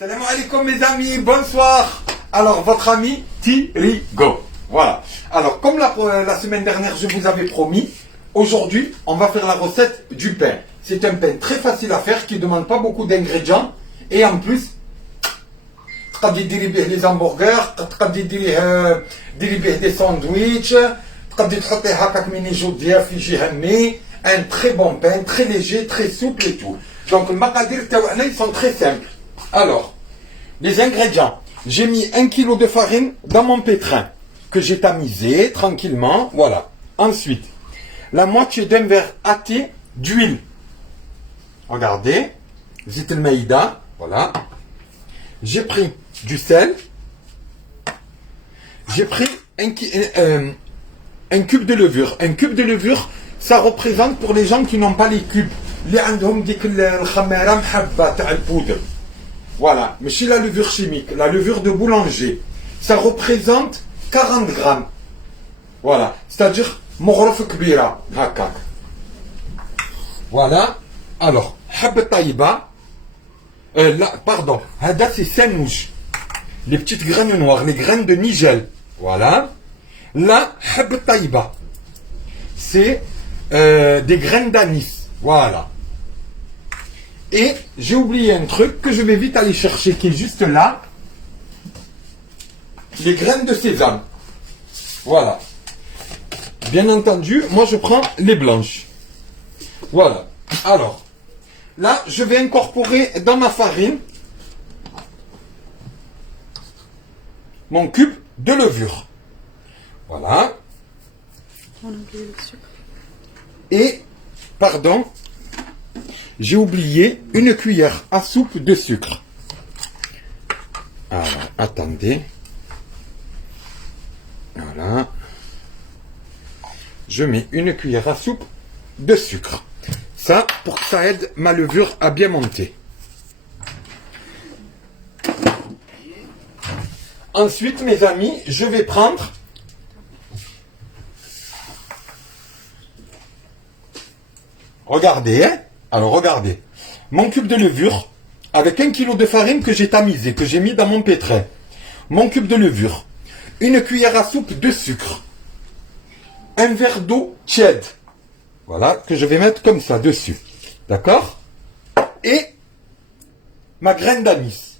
Salam alaikum mes amis, bonsoir. Alors votre ami Tirigo. Voilà. Alors comme la semaine dernière je vous avais promis, aujourd'hui on va faire la recette du pain. C'est un pain très facile à faire qui ne demande pas beaucoup d'ingrédients et en plus تقدري ديري به les hamburgers, تقدري ديري به des sandwichs, تقدري تحطيه هكاك من يجو ديال في جهه مي. Un très bon pain, très léger, très souple et tout. Donc المقادير تاعنا ils sont très simples. Alors, les ingrédients. J'ai mis 1 kg de farine dans mon pétrin que j'ai tamisé tranquillement. Voilà. Ensuite, la moitié d'un verre à thé d'huile. Regardez. Zit el maïda. Voilà. J'ai pris du sel. J'ai pris un cube de levure. Un cube de levure, ça représente pour les gens qui n'ont pas les cubes. Les عندهم ديك الخميرة محبة تاع البودر. Voilà, mais chez la levure chimique, la levure de boulanger, ça représente 40 grammes. Voilà, c'est-à-dire مغرف كبيرة هكاك. Voilà, alors حبة طيبة. Là, pardon, هذا c'est سنوج. Les petites graines noires, les graines de nigel. Voilà. Là, حبة طيبة. C'est des graines d'anis. Voilà. Et j'ai oublié un truc que je vais vite aller chercher qui est juste là. Les graines de sésame. Voilà. Bien entendu, moi je prends les blanches. Voilà. Alors, là, je vais incorporer dans ma farine mon cube de levure. Voilà. Et, pardon, j'ai oublié une cuillère à soupe de sucre. Alors, attendez. Voilà. Je mets une cuillère à soupe de sucre. Ça, pour que ça aide ma levure à bien monter. Ensuite, mes amis, je vais prendre regardez, hein. Alors regardez, mon cube de levure avec 1 kg de farine que j'ai tamisé, que j'ai mis dans mon pétrin. Mon cube de levure, une cuillère à soupe de sucre, un verre d'eau tiède, voilà, que je vais mettre comme ça dessus, d'accord? Et ma graine d'anis.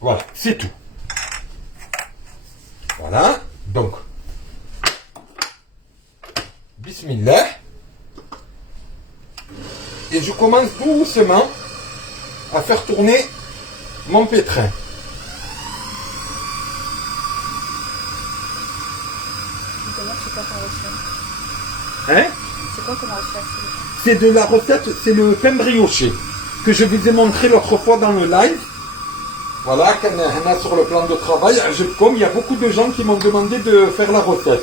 Voilà, c'est tout. Voilà, donc, bismillah. Et je commence doucement à faire tourner mon pétrin. Hein? C'est quoi comme recette? C'est de la recette, c'est le pain brioché que je vous ai montré l'autre fois dans le live. Voilà, sur le plan de travail, il y a beaucoup de gens qui m'ont demandé de faire la recette.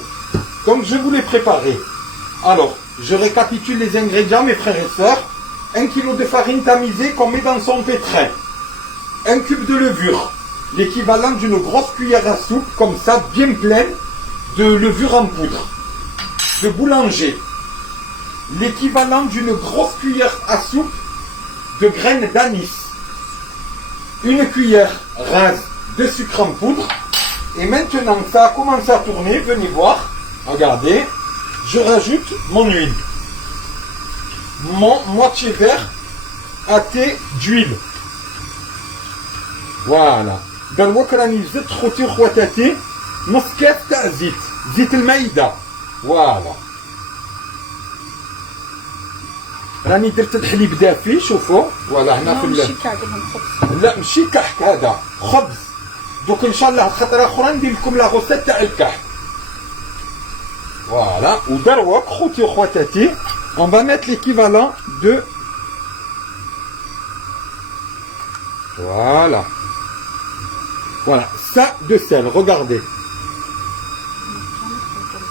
Donc je vous l'ai préparé. Alors, je récapitule les ingrédients, mes frères et sœurs. 1 kg de farine tamisée qu'on met dans son pétrin. 1 cube de levure, l'équivalent d'une grosse cuillère à soupe, comme ça, bien pleine, de levure en poudre. De boulanger, l'équivalent d'une grosse cuillère à soupe de graines d'anis. Une cuillère rase de sucre en poudre. Et maintenant que ça a commencé à tourner, venez voir, regardez, je rajoute mon huile. Mon moitié verre à thé d'huile. Voilà. دروك راني زدت خوتي وخواتاتي نص كاس تاع زيت المايدة. فوالا. راني درت الحليب دافي شوفوا. فوالا هنا في ماشي كعك خبز. لا ماشي كحك هذا خبز. دوك ان شاء الله خطره اخرى ندير لكم لا غوسيت تاع الكحك. Voilà. ودروك خوتي وخواتاتي on va mettre l'équivalent de voilà. Voilà, ça de sel, regardez.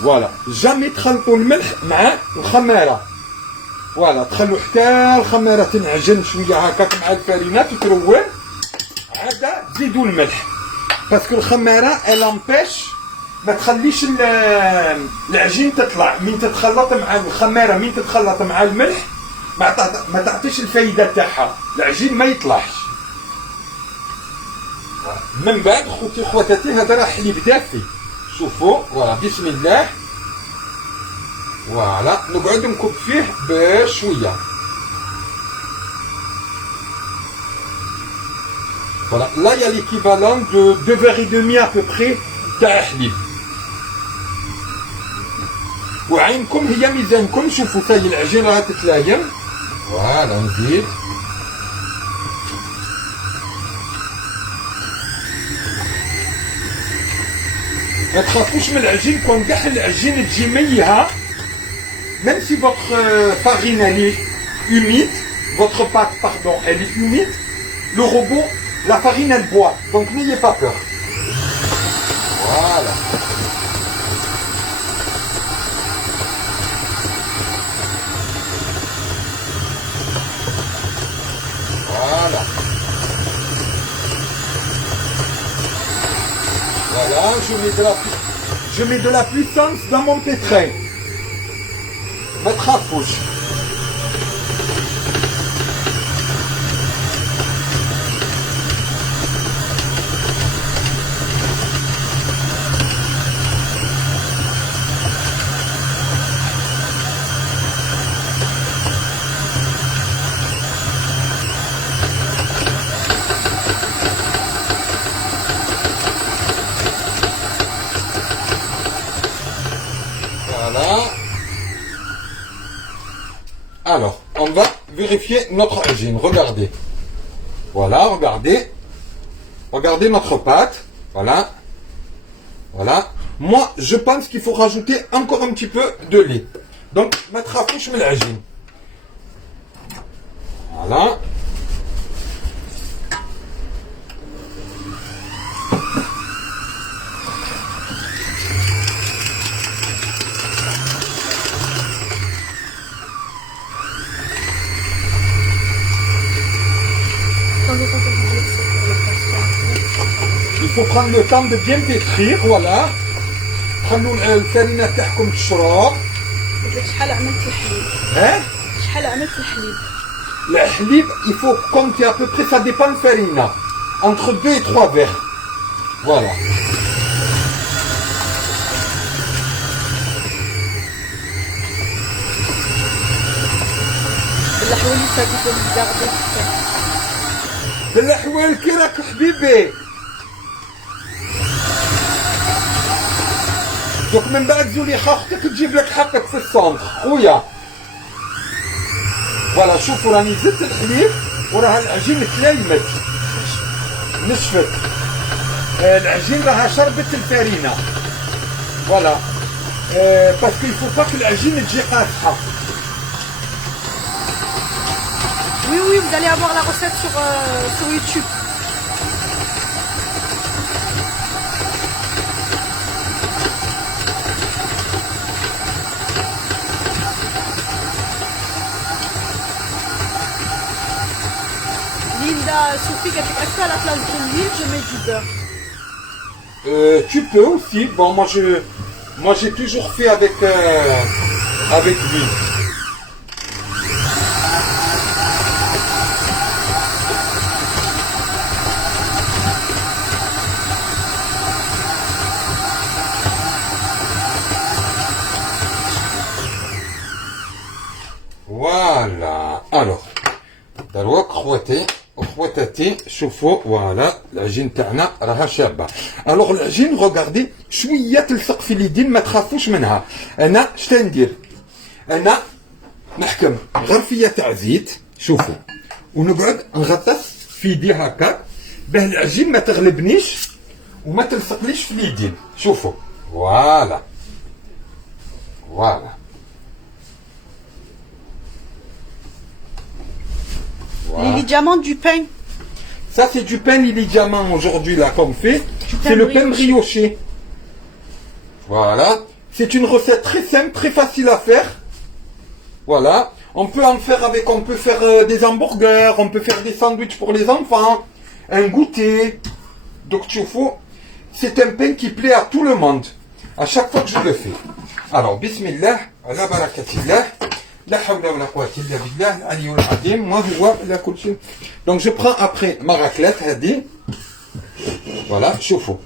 Voilà, jamais تخلطوا الملح مع الخميرة. فوالا تخلوا حتى الخميرة تنعجن شوية هكاك مع الفرينات وتروق. عاد تزيدوا الملح. باسكو الخميرة elle empêche ما تخليش العجين تطلع من تتخلط مع الخميره من تتخلط مع الملح ما تعطيش الفايده تاعها، العجين ما يطلعش. من بعد خوتي خواتاتي هذا راه حليب دافي، شوفوا فوالا بسم الله. فوالا نقعد نكب فيه بشويه. Voilà, là il y a l'équivalent de 2 verres et demi à peu près تاع حليب. وعينكم هي ميزانكم. شوفوا تاهي العجين راه تتلايم. فوالا نزيد. ما تخافوش من العجين، كون كاع العجين تجي ميها. Même si votre farine elle est humide, votre pâte pardon elle est humide, le robot, la farine elle boit, donc n'ayez pas peur. Voilà. Voilà. Voilà, je mets de la puissance dans mon pétrin. Mettre à fouche. Voilà. Alors, on va vérifier notre agine. Regardez. Voilà, regardez. Regardez notre pâte. Voilà. Voilà. Moi, je pense qu'il faut rajouter encore un petit peu de lait. Donc, mettre à fouche l'agine. Voilà. Il faut prendre le temps de bien pétrir, voilà. خلوا الفرينة تاعكم تشرب. قلت لك شحال عملت الحليب؟ شحال عملت الحليب؟ الحليب il faut compter à peu près, ça dépend de farina. Entre 2 et 3 verres. Voilà. بالحوالي صديقي الدغدغ. بالحوال كي راك حبيبي. دوك من بعد زوليخا اختك تجيب لك حقك في الصندوق خويا. فوالا شوفوا راني زدت الحليب وراه العجين تلايمت نشفت. العجين راها شربت الفرينة. فوالا باسكو يفو با كو العجين تجي قاصحة. Oui, oui, vous allez avoir la recette sur YouTube. Linda, Sophie, est-ce qu'à la place de l'huile, je mets du beurre? Tu peux aussi. Bon, moi j'ai toujours fait avec l'huile. Voilà. Alors, دروك خواتي وخواتاتي شوفوا فوالا العجين تاعنا راها شابه. الوغ العجين غوغاردي شويه تلصق في اليدين ما تخافوش منها. انا شتا ندير؟ انا نحكم غرفيه تاع زيت شوفوا ونقعد نغطس في يدي هكا باه العجين ما تغلبنيش وما تلصقليش في اليدين. شوفوا فوالا فوالا. Les diamants du pain. Ça c'est du pain Lily Diamant aujourd'hui là qu'on fait. C'est le pain brioché. Voilà. C'est une recette très simple, très facile à faire. Voilà. On peut en faire avec, on peut faire des hamburgers, on peut faire des sandwichs pour les enfants, un goûter. Donc tu vois, c'est un pain qui plaît à tout le monde. À chaque fois que je le fais. Alors, bismillah, ala barakatillah. لا حول ولا قوة إلا بالله العلي العظيم وهو على كل شيء. دونك جو بران ابري ما راكلات هذه فوالا شوفوا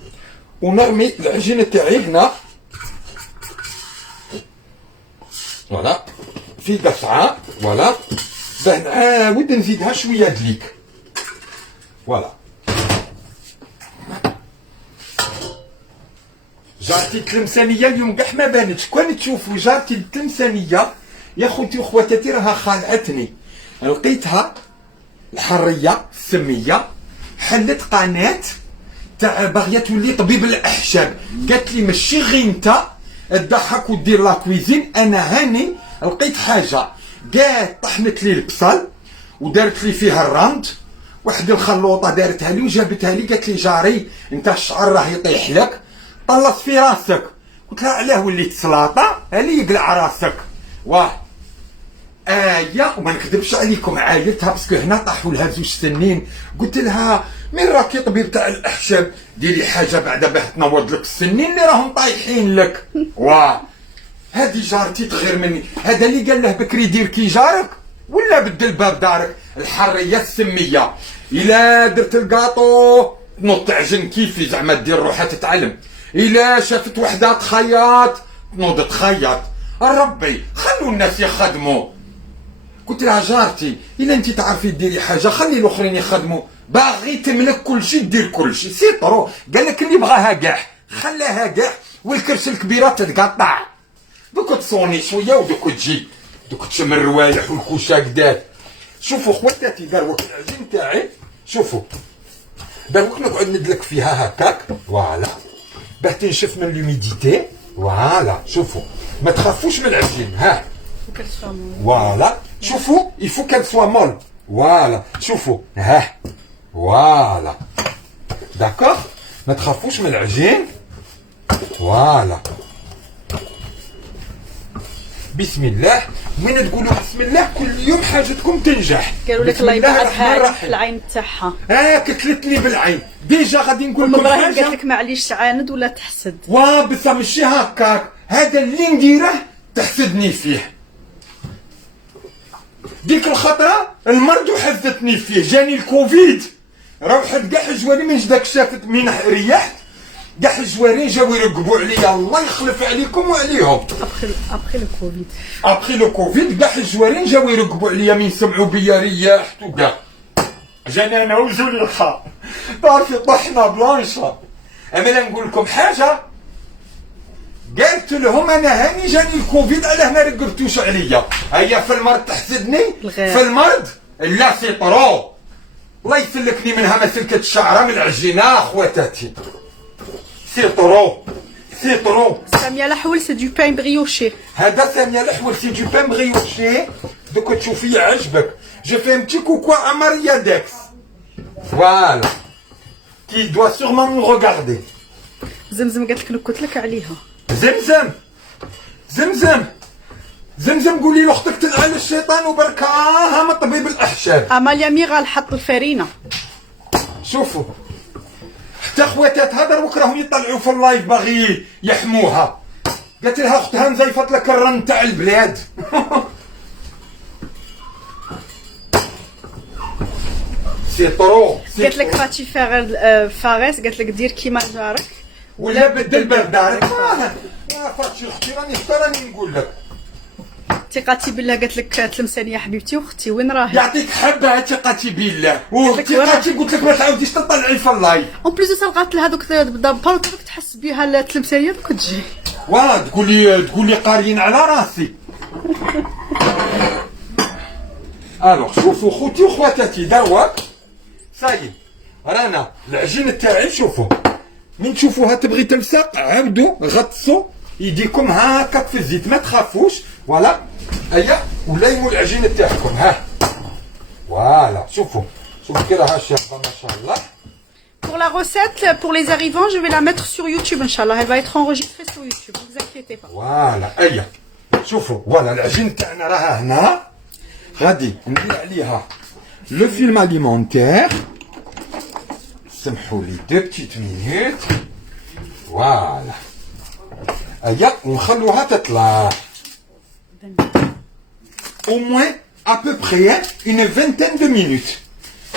ونرمي العجين تاعي هنا فوالا في دفعة فوالا باه نعاود نزيدها شوية دليك فوالا. جارتي التلمسانية اليوم كاع ما بانتش، كون تشوفوا جارتي التلمسانية يا خوتي وخواتاتي راها خالعتني. لقيتها الحرية السمية حلت قناة تاع باغيه تولي طبيب الاحشاب، قالت لي ماشي غير انت تضحك ودير لا كويزين، انا هاني لقيت حاجه قالت طحنت لي البصل ودارت لي فيها الرند، واحد الخلوطه دارتها لي وجابتها لي، قالت لي جاري انت الشعر راه يطيح لك طلص في راسك. قلت لها علاه وليت سلاطه هاني يقلع راسك واه وما نكذبش عليكم عايلتها باسكو هنا طاحوا لها 2 سنين. قلت لها من راكي طبيب تاع الاحشاب ديري حاجه بعدا باه تنوض لك السنين اللي راهم طايحين لك. واه هذه جارتي تغير مني، هذا اللي قال له بكري دير كي جارك ولا بدل باب دارك. الحريه السميه الا درت الكاطو تنوض تعجن كيفي زعما دير روحها تتعلم، الا شافت وحده تخيط تنوض تخيط. ربي خلوا الناس يخدموا. قلت لها جارتي الا انت تعرفي ديري حاجه خلي الاخرين يخدموا، باغي تملك كل شيء دير كل شيء سي طرو. قال لك اللي بغاها كاع خلاها كاع والكرش الكبيره تتقطع. دوك تصوني شويه ودوك تجي دوك تشم الروايح والكوشه كدات. شوفوا خواتاتي داروك العجين تاعي، شوفوا داروك نقعد ندلك فيها هكاك فوالا باه تنشف من لوميديتي فوالا. شوفوا ما تخافوش من العجين ها فوالا. شوفوا il faut qu'elle soit molle فوالا. شوفوا ها فوالا داكور ما تخافوش من العجين فوالا. بسم الله من تقولوا بسم الله كل يوم حاجتكم تنجح. قالوا لك الله يبعثها في العين تاعها. كتلتني بالعين ديجا غادي نقول لكم ابراهيم حاجه. قالت لك معليش تعاند ولا تحسد. بصح ماشي هكاك، هذا اللي نديره تحسدني فيه. ديك الخطره المرض وحزتني فيه، جاني الكوفيد روحت كاع الجواري من جداك شافت من ريحت كاع الجوارين جاو يرقبوا عليا، الله يخلف عليكم وعليهم. ابخي لو كوفيد ابخي لو كوفيد كاع الجوارين جاو يرقبوا عليا من سمعوا بيا رياحت وكاع جاني انا وزليخه تعرفي طحنا بلانشا. اما لا نقول لكم حاجه، قلت لهم انا هاني جاني الكوفيد علاه ما رقبتوش عليا. هيا في المرض تحسدني في المرض لا سي طرو، الله يسلكني منها ما سلكت الشعره من العجينه خواتاتي سي طرو سي طرو. ساميه الحول سي دو بان بريوشي. هذا ساميه الحول سي دو بان بريوشي. دوك تشوفي عجبك جو في ان بتي كوكو ا ماريا ديكس فوالا كي دوا سيغمون مو ريغاردي. زمزم قالت لك نكت لك عليها. زمزم زمزم زمزم قولي لاختك تلعن الشيطان وبركة هما طبيب الاحشاب. اماليا ميغال حط الفرينه. شوفوا حتى خواتاتها دروك راهم يطلعوا في اللايف باغي يحموها. قالت لها اختها نزيفت لك الرن تاع البلاد. سي طرو. قالت لك فاتي فارس قالت لك دير كيما جارك ولا بدل بردارك. فاتشي اختي راني نقول لك ثقتي بالله. قالت لك تلمسانيه حبيبتي واختي وين راهي؟ يعطيك حبه ثقتي بالله وثقتي قلت لك ما تعاوديش تطلعي في اللايف. اون بليس لقات لها دوك بالضبط تحس بها التلمسانيه دوك تجي تقولي قاريين على راسي. الوغ شوفوا خوتي وخواتاتي دروك ساي رانا العجين تاعي. شوفوا من تشوفوها تبغي تلصق عاودوا غطسوا يديكم هكاك في الزيت ما تخافوش فوالا. هيا وليموا العجين تاعكم ها فوالا. شوفوا كي راها شابه ما شاء الله. Pour la recette, pour les arrivants, je vais la mettre sur YouTube, Inch'Allah. Elle va être enregistrée sur YouTube, ne vous inquiétez pas. فوالا. هيا شوفوا فوالا العجين تاعنا راها هنا. غادي ندير عليها لو فيلم اليمونتير. سمحوا لي 2 بتيت مينوت فوالا. هيا ونخلوها تطلع au moins à peu près une vingtaine de minutes.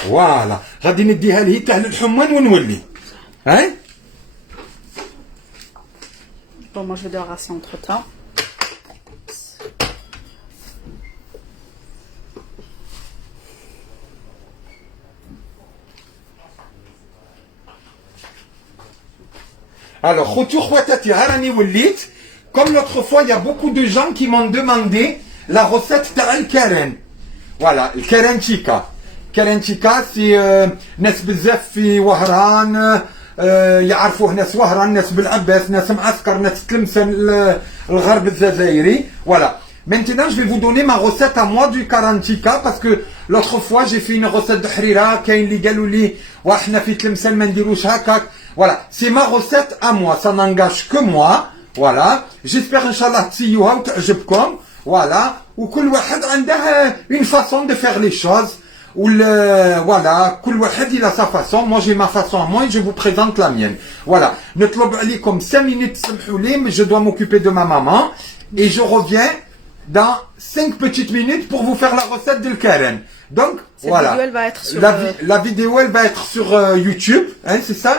Voilà. غادي نديها ليه تاع الحمان ونولي. Hein? Bon, moi je vais devoir rasser entre temps. Alors, retour خواتاتي هراني وليت. Comme l'autre fois, il y a beaucoup de gens qui m'ont demandé la recette تاع الكارن. Voilà, الكارن تيكا. كارن تيكا سي ناس بزاف في وهران يعرفوه، ناس وهران، ناس بالعباس، ناس معسكر، ناس تلمسان الغرب الجزائري. Voilà. Maintenant, je vais vous donner ma recette à moi du karantika parce que l'autre fois, j'ai fait une recette de harira, كاين اللي قالوا لي واحنا في تلمسان ما نديروش هكاك. Voilà, c'est ma recette à moi, ça n'engage que moi. Voilà, j'espère inchallah تسيوها وتعجبكم. Voilà, وكل واحد عنده une façon de faire les choses. Voilà, كل واحد il a sa façon. Moi j'ai ma façon à moi et je vous présente la mienne. Voilà, نطلب عليكم 5 minutes سمحوا لي, mais je dois m'occuper de ma maman et je reviens dans 5 petites minutes pour vous faire la recette de l'karen. Donc Cette voilà, vidéo, elle va être sur, la vidéo elle va être sur YouTube, hein, c'est ça?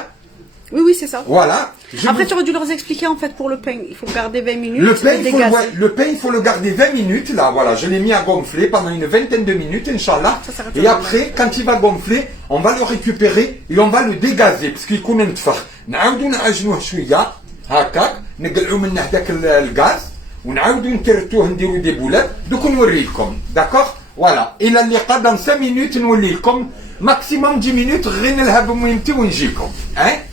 Oui, oui, c'est ça. Voilà. Après, tu aurais dû leur expliquer en fait pour le pain. Il faut garder 20 minutes. Le pain, dégazer. le pain, il faut le garder 20 minutes. Là, voilà, je l'ai mis à gonfler pendant une vingtaine de minutes, Inch'Allah. Ça Et après, quand il va gonfler, on va le récupérer et on va le dégazer. Parce qu'il يكون انتفخ. نعاودو نعجنوه شوية. هكاك. نقلعو منه داك الغاز. ونعاودو نكرتوه نديرو دي بولات. دوك نوريلكم. D'accord? Voilà. إلى اللقاء dans 5 minutes نولي لكم. Maximum 10 minutes. غير نلهب مهمتي ونجيكم. Hein?